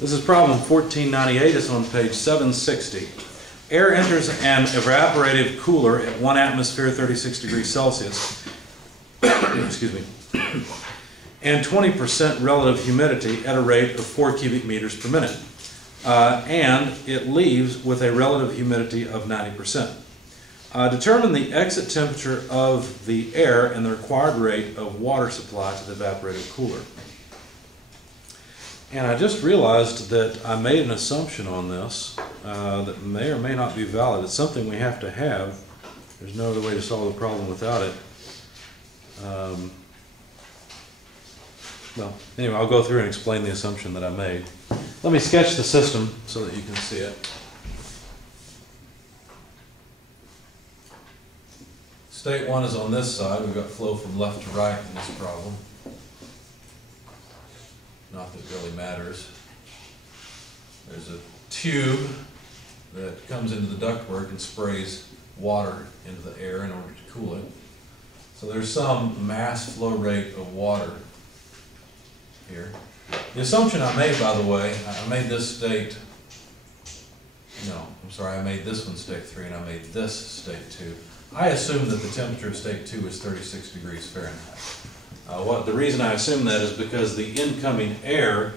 This is problem 1498. It's on page 760. Air enters an evaporative cooler at 1 atmosphere, 36 degrees Celsius, excuse me, and 20% relative humidity at a rate of 4 cubic meters per minute. And it leaves with a relative humidity of 90%. Determine the exit temperature of the air and the required rate of water supply to the evaporative cooler. And I just realized that I made an assumption on this that may or may not be valid. It's something we have to have. There's no other way to solve the problem without it. Well, anyway, I'll go through and explain the assumption that I made. Let me sketch the system so that you can see it. State 1 is on this side. We've got flow from left to right in this problem. Not that it really matters. There's a tube that comes into the ductwork and sprays water into the air in order to cool it. So there's some mass flow rate of water here. The assumption I made, by the way, I made this state, no, I'm sorry, I made this one state 3 and I made this state 2. I assumed that the temperature of state 2 is 36 degrees Fahrenheit. The reason I assume that is because the incoming air,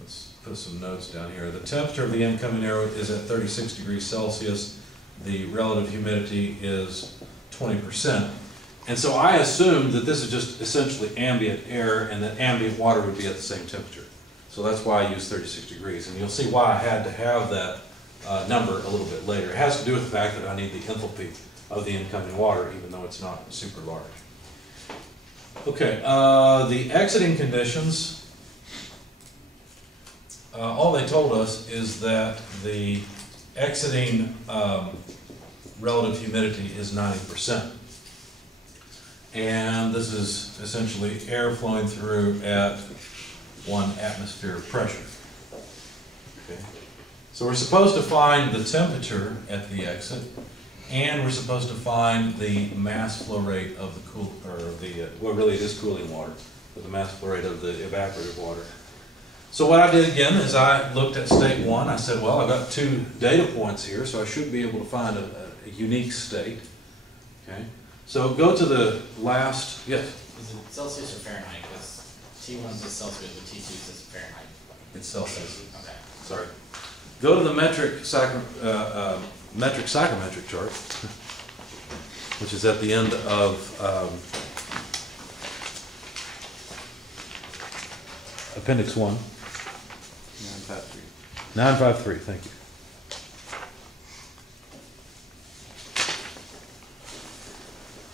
let's put some notes down here, the temperature of the incoming air is at 36 degrees Celsius, the relative humidity is 20%, and so I assumed that this is just essentially ambient air and that ambient water would be at the same temperature. So that's why I used 36 degrees, and you'll see why I had to have that number a little bit later. It has to do with the fact that I need the enthalpy of the incoming water, even though it's not super large. Okay, the exiting conditions, all they told us is that the exiting relative humidity is 90%. And this is essentially air flowing through at 1 atmosphere of pressure. Okay. So we're supposed to find the temperature at the exit, and we're supposed to find the mass flow rate of the well, really it is cooling water, but the mass flow rate of the evaporative water. So what I did again is I looked at state 1. I said, well, I've got 2 data points here, so I should be able to find a unique state. Okay. So go to the last, yes? Is it Celsius or Fahrenheit? Because T1 says Celsius, but T2 says Fahrenheit. It's Celsius. Okay. Sorry. Go to the metric psychrometric chart, which is at the end of Appendix 1. 953. 953, thank you.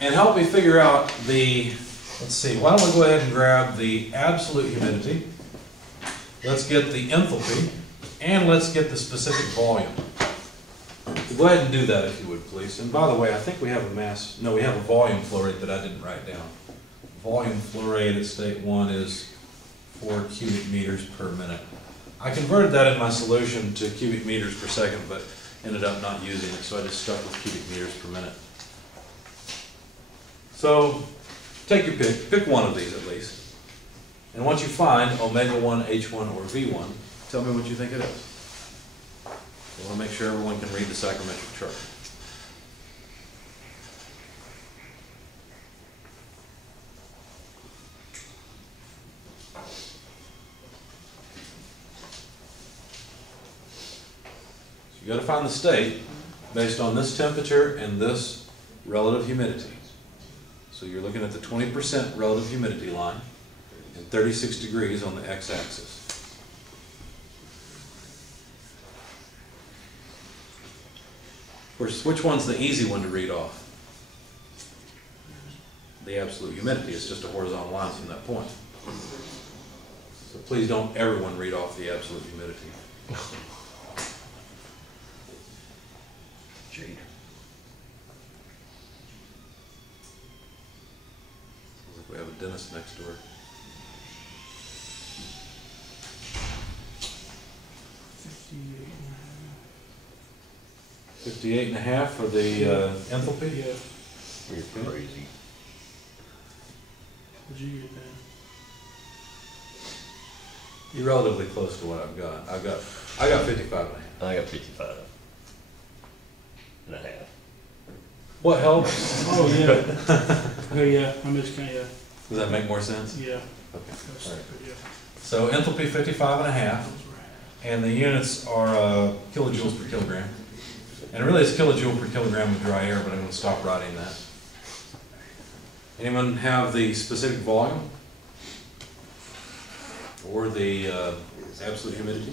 And help me figure out the, let's see, why don't we go ahead and grab the absolute humidity, let's get the enthalpy, and let's get the specific volume. Go ahead and do that if you would, please. And by the way, I think we have a mass, no, we have a volume flow rate that I didn't write down. Volume flow rate at state 1 is 4 cubic meters per minute. I converted that in my solution to cubic meters per second, but ended up not using it, so I just stuck with cubic meters per minute. So take your pick. Pick one of these at least. And once you find omega 1, H1, or V1, tell me what you think it is. I want to make sure everyone can read the psychrometric chart. So you got to find the state based on this temperature and this relative humidity. So you're looking at the 20% relative humidity line and 36 degrees on the x-axis. Of course, which one's the easy one to read off? The absolute humidity. It's just a horizontal line from that point. So please don't everyone read off the absolute humidity. Jade. Sounds like we have a dentist next door. 58.5 for the enthalpy? Yeah. You're crazy. What'd you get, man? You're relatively close to what I've got. I got 55 and a half. I got 55 and a half. What helps? Oh, yeah. Oh, yeah, I'm just kinda, yeah, Does that make more sense? yeah. Okay. That's, All right. yeah. So enthalpy 55 and a half, and the units are kilojoules per kilogram. And really it's kilojoule per kilogram of dry air, but I'm going to stop writing that. Anyone have the specific volume? Or the absolute humidity?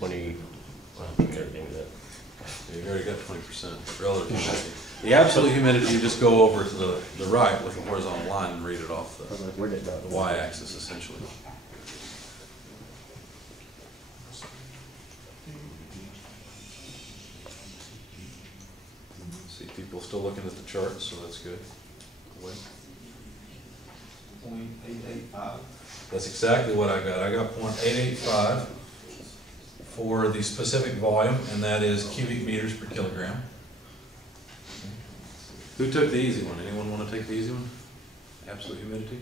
Well, you gotta do that. You already got 20% relative humidity. The absolute humidity, you just go over to the right with the horizontal line and read it off I was like, where'd it go? the y-axis essentially. See people still looking at the charts, so that's good. Wait. 0.885. That's exactly what I got. I got 0.885 for the specific volume, and that is cubic meters per kilogram. Who took the easy one? Anyone want to take the easy one? Absolute humidity?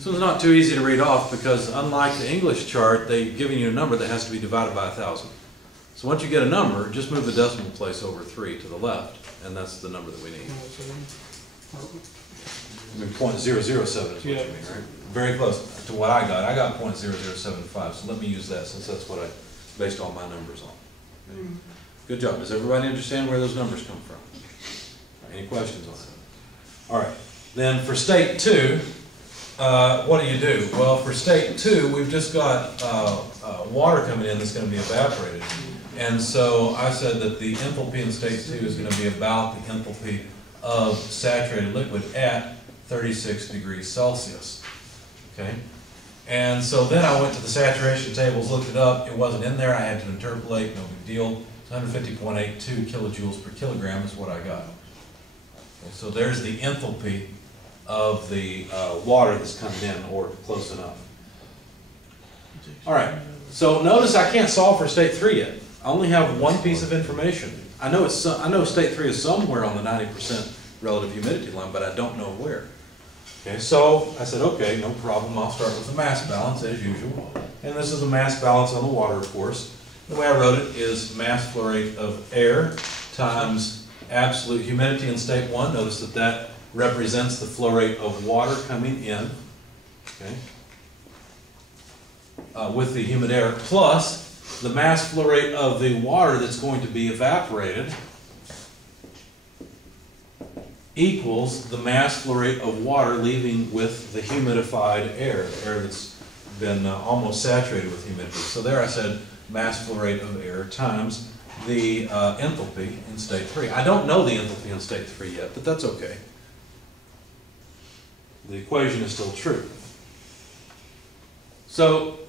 So it's not too easy to read off because unlike the English chart, they've given you a number that has to be divided by 1,000. So once you get a number, just move the decimal place over 3 to the left, and that's the number that we need. I mean, 0.007 is what you mean, right? Very close to what I got. I got 0.0075, so let me use that since that's what I based all my numbers on. Okay. Good job. Does everybody understand where those numbers come from? Any questions on it? All right. Then for state 2, what do you do? Well, for state 2, we've just got water coming in that's going to be evaporated. And so I said that the enthalpy in state 2 is going to be about the enthalpy of saturated liquid at 36 degrees Celsius. Okay? And so then I went to the saturation tables, looked it up. It wasn't in there. I had to interpolate. No big deal. 150.82 kilojoules per kilogram is what I got. Okay, so there's the enthalpy of the water that's coming in, or close enough. All right. So notice I can't solve for state 3 yet. I only have one piece of information. I know state 3 is somewhere on the 90% relative humidity line, but I don't know where. Okay, so I said, okay, no problem. I'll start with the mass balance as usual. And this is the mass balance on the water, of course. The way I wrote it is mass flow rate of air times absolute humidity in state 1. Notice that that represents the flow rate of water coming in, okay, with the humid air, plus the mass flow rate of the water that's going to be evaporated equals the mass flow rate of water leaving with the humidified air, the air that's been almost saturated with humidity. So there I said mass flow rate of air times the enthalpy in state 3. I don't know the enthalpy in state 3 yet, but that's okay. The equation is still true. So,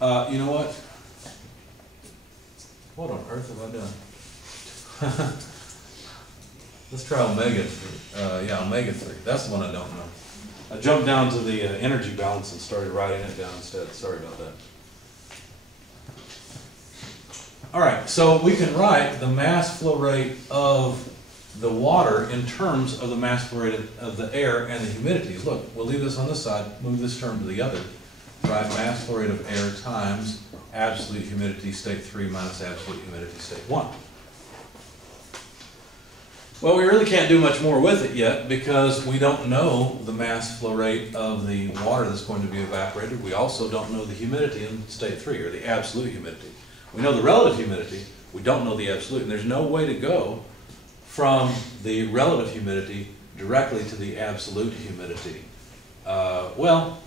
you know what? What on earth have I done? Let's try omega 3. Yeah, omega 3. That's the one I don't know. I jumped down to the energy balance and started writing it down instead. Sorry about that. All right, so we can write the mass flow rate of the water in terms of the mass flow rate of the air and the humidity. Look, we'll leave this on this side, move this term to the other. Right, mass flow rate of air times absolute humidity state 3 minus absolute humidity state 1. Well, we really can't do much more with it yet because we don't know the mass flow rate of the water that's going to be evaporated. We also don't know the humidity in state 3, or the absolute humidity. We know the relative humidity, we don't know the absolute, and there's no way to go from the relative humidity directly to the absolute humidity. Well,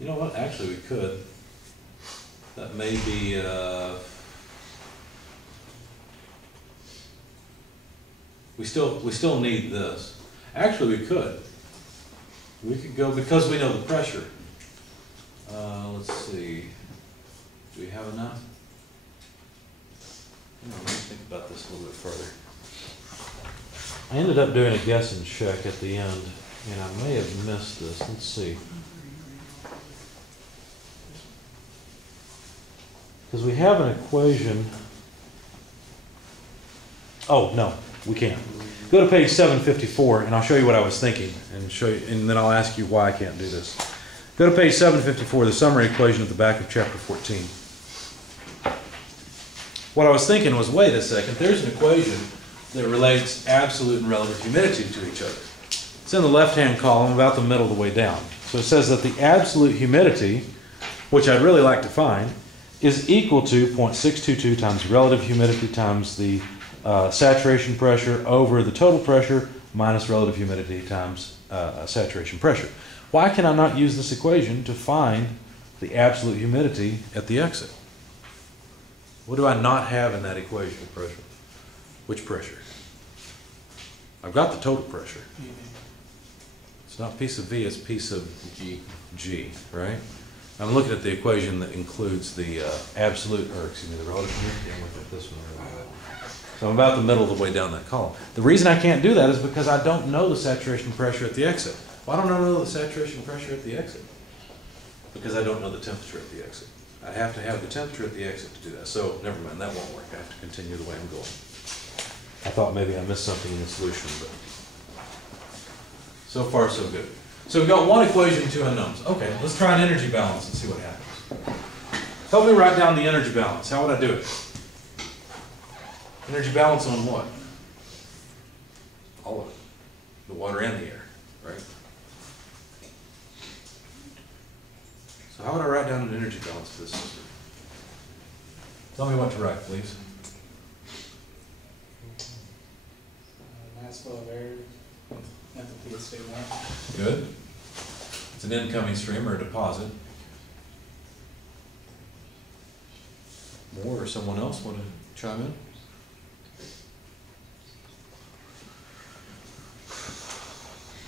you know what? Actually, we could. That may be. We still need this. Actually, we could. We could go because we know the pressure. Let's see. have enough? Let me think about this a little bit further. I ended up doing a guess and check at the end, and I may have missed this. Let's see. Because we have an equation. Oh, no, we can't. Go to page 754, and I'll show you what I was thinking, and then I'll ask you why I can't do this. Go to page 754, the summary equation at the back of chapter 14. What I was thinking was, wait a second, there's an equation that relates absolute and relative humidity to each other. It's in the left-hand column, about the middle of the way down. So it says that the absolute humidity, which I'd really like to find, is equal to 0.622 times relative humidity times the saturation pressure over the total pressure minus relative humidity times saturation pressure. Why can I not use this equation to find the absolute humidity at the exit? What do I not have in that equation of pressure? Which pressure? I've got the total pressure. It's not piece of V, it's piece of G, right? I'm looking at the equation that includes the absolute, or excuse me, the relative humidity. I'm looking at this one. So I'm about the middle of the way down that column. The reason I can't do that is because I don't know the saturation pressure at the exit. Why don't I know the saturation pressure at the exit? Because I don't know the temperature at the exit. I'd have to have the temperature at the exit to do that. So never mind, that won't work. I have to continue the way I'm going. I thought maybe I missed something in the solution, but so far so good. So we've got one equation, two unknowns. Okay, let's try an energy balance and see what happens. Help me write down the energy balance. How would I do it? Energy balance on what? All of it. The water and the air, right? So how would I write down an energy balance for this system? Tell me what to write, please. Mass flow of air, enthalpy of state 1. Good. It's an incoming stream or a deposit. More or someone else want to chime in?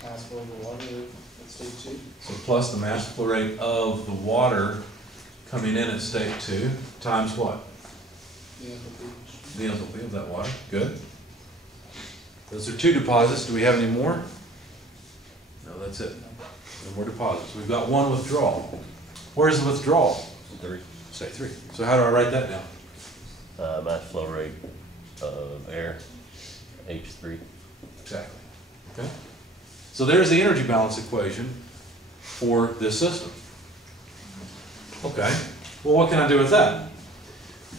Mass flow of the water at state 2. So plus the mass flow rate of the water coming in at state 2 times what? The enthalpy. The enthalpy of that water. Good. Those are two deposits. Do we have any more? No, that's it. No more deposits. We've got one withdrawal. Where's the withdrawal? 3. State 3. So how do I write that down? Mass flow rate of air, H3. Exactly. Okay. So there's the energy balance equation for this system. Okay. Well, what can I do with that?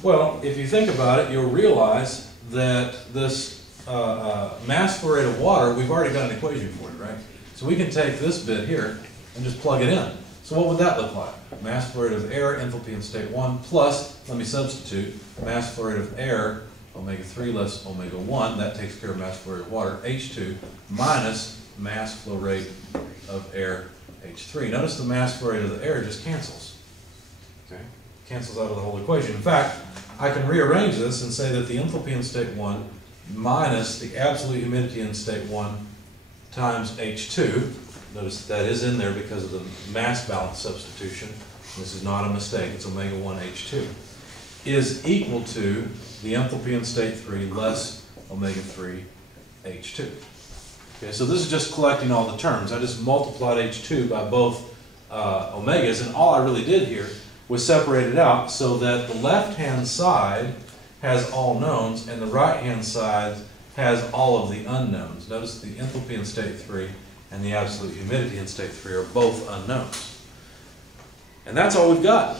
Well, if you think about it, you'll realize that this mass flow rate of water, we've already got an equation for it, right? So we can take this bit here and just plug it in. So what would that look like? Mass flow rate of air, enthalpy in state 1, plus, let me substitute, mass flow rate of air, omega 3 less omega 1, that takes care of mass flow rate of water, H2, minus mass flow rate of air, H3. Notice the mass flow rate of the air just cancels. Okay? Cancels out of the whole equation. In fact, I can rearrange this and say that the enthalpy in state 1 minus the absolute humidity in state 1 times H2, notice that is in there because of the mass balance substitution. This is not a mistake, it's omega 1 H2, is equal to the enthalpy in state 3 less omega 3 H2. Okay, so this is just collecting all the terms. I just multiplied H2 by both omegas, and all I really did here was separate it out so that the left-hand side has all knowns and the right-hand side has all of the unknowns. Notice the enthalpy in state 3 and the absolute humidity in state 3 are both unknowns. And that's all we've got.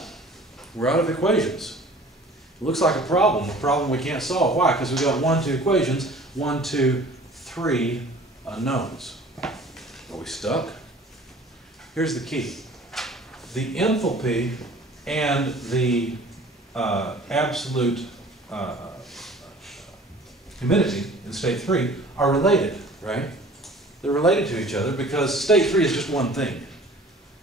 We're out of equations. It looks like a problem we can't solve. Why? Because we've got 1, 2 equations, 1, 2, 3 unknowns. Are we stuck? Here's the key. The enthalpy and the absolute humidity in state 3 are related, right? They're related to each other because state 3 is just one thing.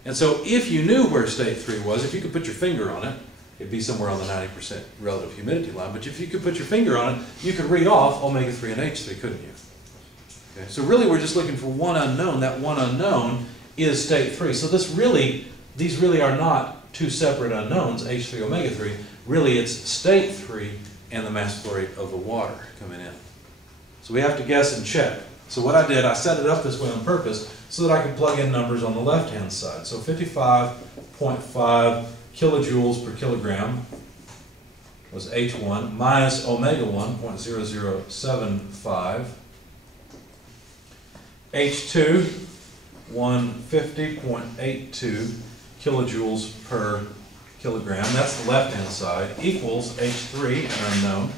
And so if you knew where state 3 was, if you could put your finger on it, it'd be somewhere on the 90% relative humidity line. But if you could put your finger on it, you could read off omega 3 and H3, couldn't you? Okay. So really we're just looking for one unknown. That one unknown is state 3. So these really are not two separate unknowns, H3, omega 3. Really, it's state 3 and the mass flow rate of the water coming in. So we have to guess and check. So what I did, I set it up this way on purpose so that I can plug in numbers on the left-hand side. So 55.5 kilojoules per kilogram was H1 minus omega 1, 0.0075. H2, 150.82 kilojoules per kilogram. That's the left-hand side. Equals H3, an unknown,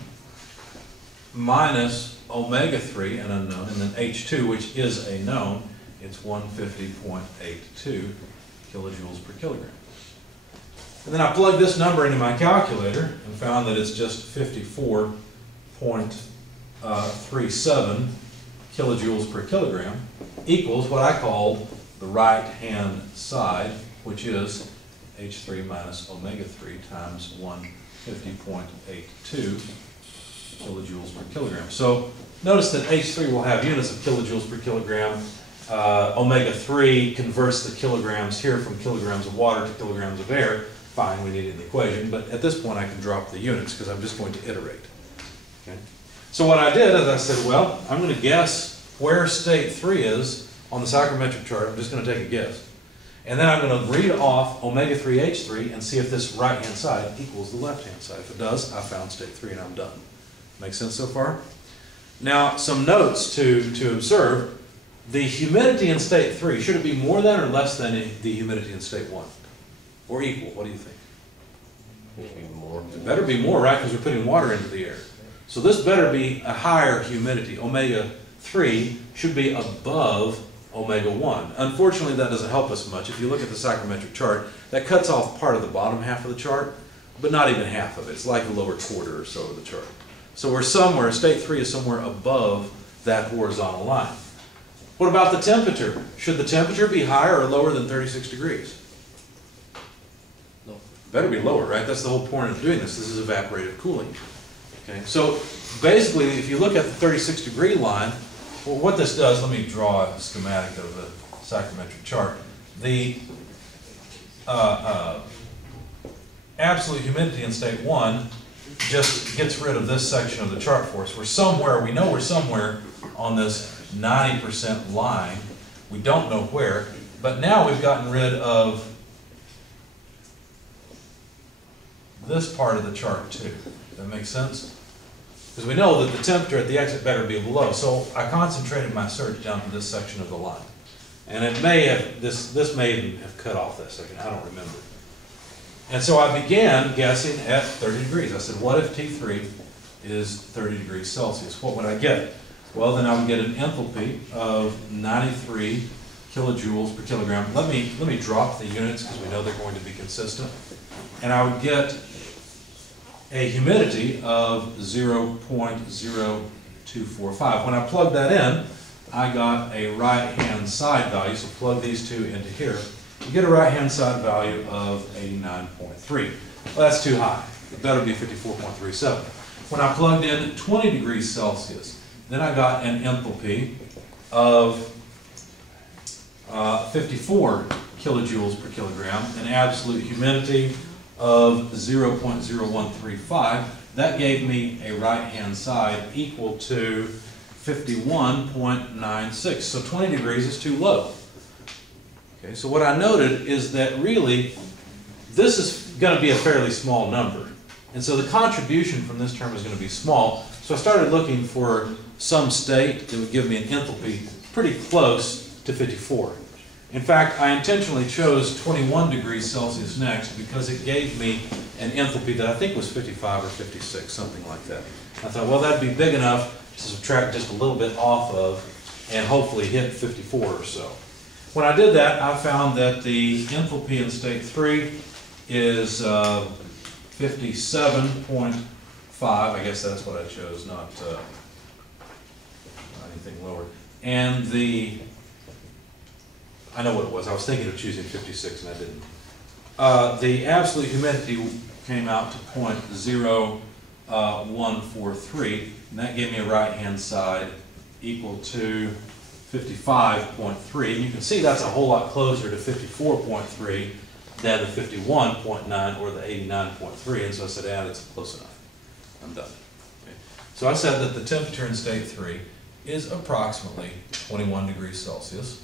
minus omega 3, an unknown, and then H2, which is a known, it's 150.82 kilojoules per kilogram. And then I plugged this number into my calculator and found that it's just 54.37 kilojoules per kilogram equals what I called the right-hand side, which is H3 minus omega 3 times 150.82 kilojoules per kilogram. So notice that H3 will have units of kilojoules per kilogram. Omega 3 converts the kilograms here from kilograms of water to kilograms of air. Fine, we need an equation, but at this point I can drop the units because I'm just going to iterate. Okay? So what I did is I said, well, I'm going to guess where state 3 is on the psychrometric chart. I'm just going to take a guess. And then I'm going to read off omega 3 H3 and see if this right-hand side equals the left-hand side. If it does, I found state 3 and I'm done. Make sense so far? Now, some notes to observe. The humidity in state 3, should it be more than or less than the humidity in state 1? Or equal? What do you think? More. It better be more, right? Because we're putting water into the air. So this better be a higher humidity. Omega 3 should be above omega 1. Unfortunately, that doesn't help us much. If you look at the psychrometric chart, that cuts off part of the bottom half of the chart, but not even half of it. It's like the lower quarter or so of the chart. So we're somewhere, state 3 is somewhere above that horizontal line. What about the temperature? Should the temperature be higher or lower than 36 degrees? No. Better be lower, right? That's the whole point of doing this. This is evaporative cooling. Okay, so basically, if you look at the 36-degree line, well, what this does, let me draw a schematic of the psychrometric chart. The absolute humidity in state 1 just gets rid of this section of the chart for us. We're somewhere, we know we're somewhere on this 90% line. We don't know where, but now we've gotten rid of this part of the chart too. Does that make sense? Because we know that the temperature at the exit better be below. So I concentrated my search down to this section of the line. And it may have, this may even have cut off that section. I don't remember. And so I began guessing at 30 degrees. I said, what if T3 is 30 degrees Celsius? What would I get? Well, then I would get an enthalpy of 93 kilojoules per kilogram. Let me drop the units because we know they're going to be consistent. And I would get a humidity of 0.0245. When I plugged that in, I got a right-hand side value. So plug these two into here. You get a right-hand side value of 89.3. Well, that's too high. It better be 54.37. When I plugged in 20 degrees Celsius, then I got an enthalpy of 54 kilojoules per kilogram, an absolute humidity of 0.0135. That gave me a right-hand side equal to 51.96. So 20 degrees is too low. Okay, so what I noted is that really this is going to be a fairly small number. And so the contribution from this term is going to be small. So I started looking for some state that would give me an enthalpy pretty close to 54. In fact, I intentionally chose 21 degrees Celsius next because it gave me an enthalpy that I think was 55 or 56, something like that. I thought, well, that'd be big enough to subtract just a little bit off of and hopefully hit 54 or so. When I did that, I found that the enthalpy in state 3 is 57.5. I guess that's what I chose, not anything lower. And I know what it was. I was thinking of choosing 56 and I didn't. The absolute humidity came out to 0.0143, and that gave me a right-hand side equal to 55.3. And you can see that's a whole lot closer to 54.3 than the 51.9 or the 89.3, and so I said, that's close enough. I'm done. Okay. So I said that the temperature in state 3 is approximately 21 degrees Celsius.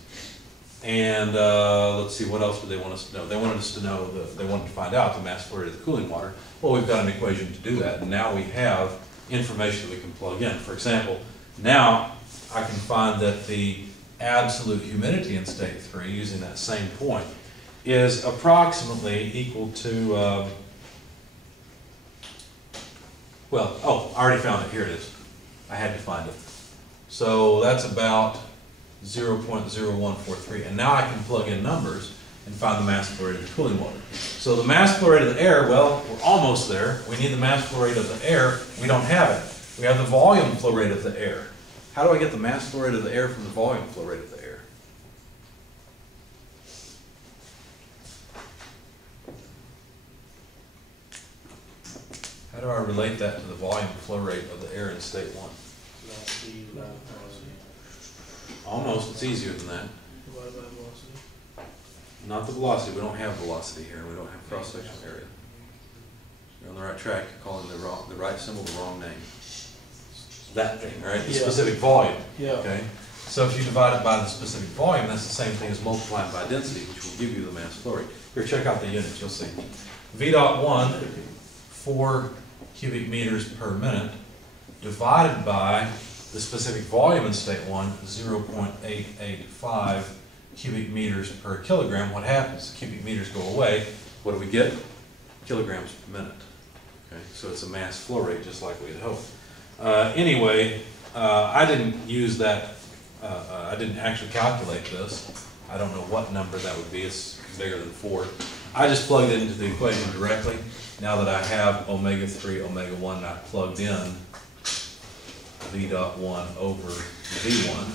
And let's see, what else did they want us to know? They wanted us to know, they wanted to find out the mass flow rate of the cooling water. Well, we've got an equation to do that, and now we have information that we can plug in. For example, now I can find that the absolute humidity in state 3, using that same point, is approximately equal to, I already found it. Here it is. I had to find it. So that's about 0.0143, and now I can plug in numbers and find the mass flow rate of the cooling water. So the mass flow rate of the air, well, we're almost there. We need the mass flow rate of the air. We don't have it. We have the volume flow rate of the air. How do I get the mass flow rate of the air from the volume flow rate of the air? How do I relate that to the volume flow rate of the air in state 1? Velocity, velocity. Almost. It's easier than that. Divided by velocity. Not the velocity. We don't have velocity here. We don't have cross-sectional area. You're on the right track. You're calling the right symbol the wrong name. That thing, right? The Yeah. specific volume. Yeah. Okay. So if you divide it by the specific volume, that's the same thing as multiplying by density, which will give you the mass flow rate. Here, check out the units. You'll see. V dot 1, 4 cubic meters per minute, divided by the specific volume in state 1, 0.885 cubic meters per kilogram. What happens? Cubic meters go away. What do we get? Kilograms per minute. Okay, so it's a mass flow rate just like we had hoped. Anyway, I didn't use that, I didn't actually calculate this. I don't know what number that would be. It's bigger than 4. I just plugged it into the equation directly. Now that I have omega 3, omega 1, I plugged in V dot 1 over V1.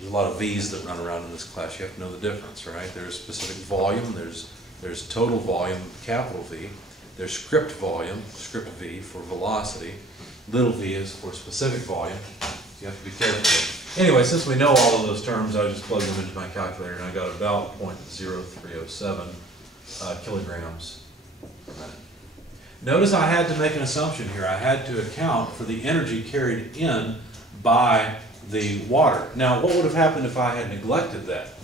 There's a lot of V's that run around in this class. You have to know the difference, right? There's specific volume, there's total volume, capital V. There's script volume, script V for velocity. Little v is for specific volume. You have to be careful. Anyway, since we know all of those terms, I just plugged them into my calculator and I got about 0.0307 kilograms per minute. Notice I had to make an assumption here. I had to account for the energy carried in by the water. Now, what would have happened if I had neglected that?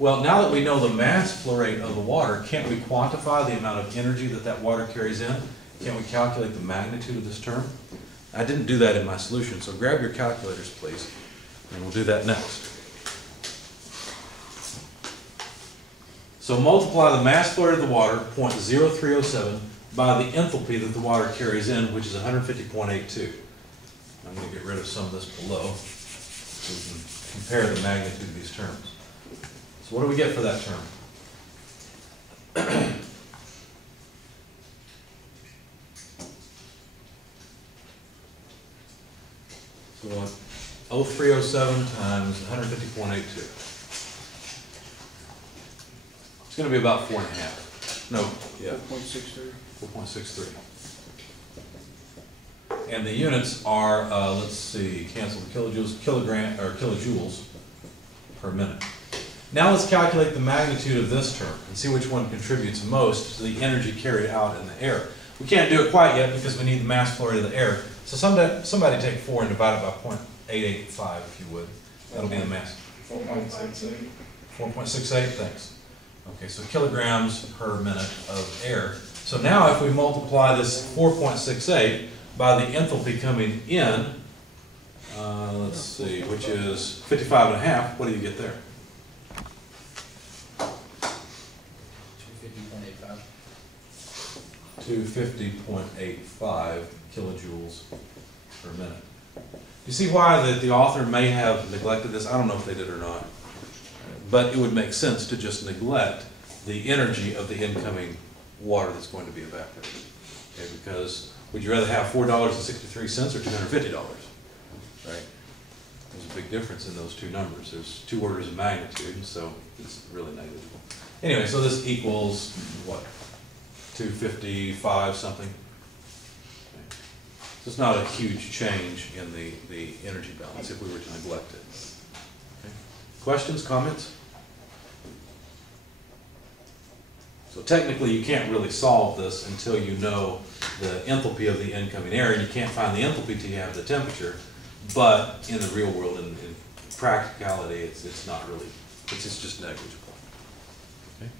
Well, now that we know the mass flow rate of the water, can't we quantify the amount of energy that that water carries in? Can't we calculate the magnitude of this term? I didn't do that in my solution, so grab your calculators, please, and we'll do that next. So multiply the mass flow rate of the water, 0.0307, by the enthalpy that the water carries in, which is 150.82. I'm going to get rid of some of this below so we can compare the magnitude of these terms. So what do we get for that term? So 0307 times 150.82. It's going to be about 4.5. No, yeah. 4.63. 4.63. And the units are, let's see, cancel the kilojoules, kilojoules per minute. Now let's calculate the magnitude of this term and see which one contributes most to the energy carried out in the air. We can't do it quite yet because we need the mass flow rate of the air. So somebody take 4 and divide it by 0.885 if you would. That'll be the mass. 4.68. 4.68, thanks. Okay, so kilograms per minute of air. So now if we multiply this 4.68 by the enthalpy coming in, let's see, which is 55.5, what do you get there? 250.85 kilojoules per minute. You see why the author may have neglected this? I don't know if they did or not. But it would make sense to just neglect the energy of the incoming water that's going to be evaporated. Okay, because would you rather have $4.63 or $250? Right? There's a big difference in those two numbers. There's 2 orders of magnitude, so it's really negligible. Anyway, so this equals what? 255 something. Okay. So it's not a huge change in the energy balance if we were to neglect it. Okay. Questions, comments? So technically, you can't really solve this until you know the enthalpy of the incoming air, and you can't find the enthalpy till you have the temperature. But in the real world, in practicality, it's not really, it's just negligible. Okay?